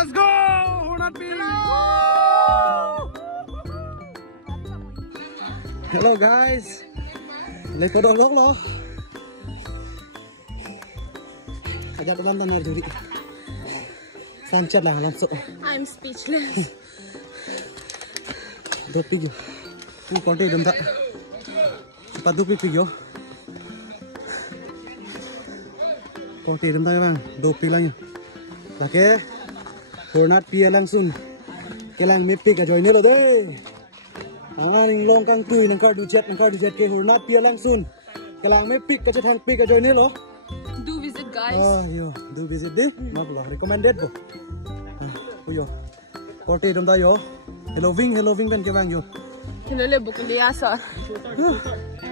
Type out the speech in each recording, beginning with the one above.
Let's go! Hello guys. Lấy có đồ gốc lo. Ajak dalam tanah juri. Sancet lah langsung. I'm speechless. Dua pigi. Konti dum tak. Cepat dua pigi yo. Konti dum tak bang. Dua pigi lagi. Lagi. Hornat pia langsung. Kelang mipik aja ini loh deh. Ning long kang tu nang kau dujet ke hornat pia langsung. Kelang mipik aja thang pik aja ini loh. Do visit guys. Oh yo, do visit deh. Maklum recommended bo. Yo. Konti dum tak yo. Hello wing ben ke bang yo. Hello le bukan dia sir.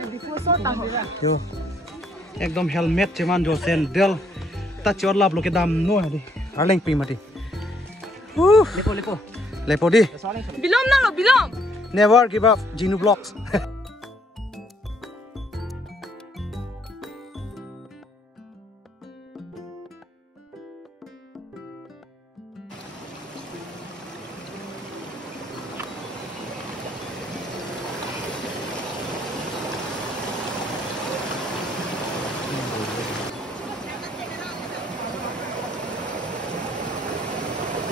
Before so tahu. Yo. Ekdom helmet cuman jo sandal. Ta chor lap lo ke dam no hadi. Arleng pi mati. Lepo di. Belum na lo, belum. Never give up, Ginu Vlogs.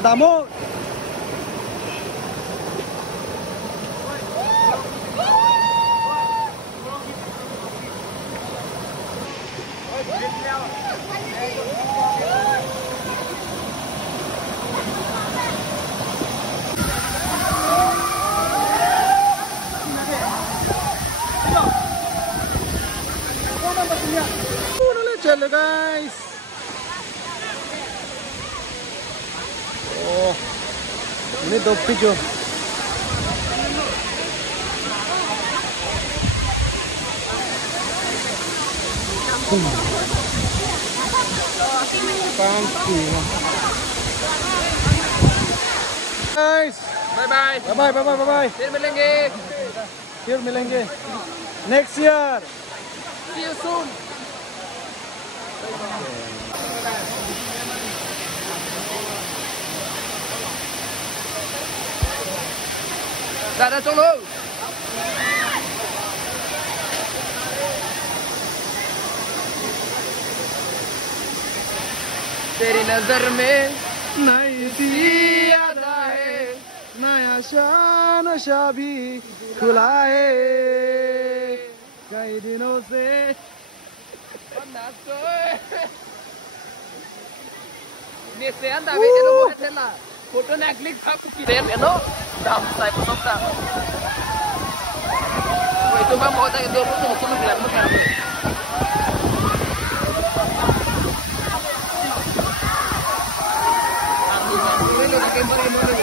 Damo. Chalo guys. Oh, ini topi jo. Pangki. Guys, Bye bye. bye. Here milenge. Next year. See you soon. Dah tolong. तेरी नजर में नई सी अदा है, नया शान शाबी खुला है कई दिनों से. Ni sen dah vet du vad heter foto när klick fram på sen ändå dam sai på topp där. Och itu mah mau tak itu pun bilang bukan. Aku nak kembali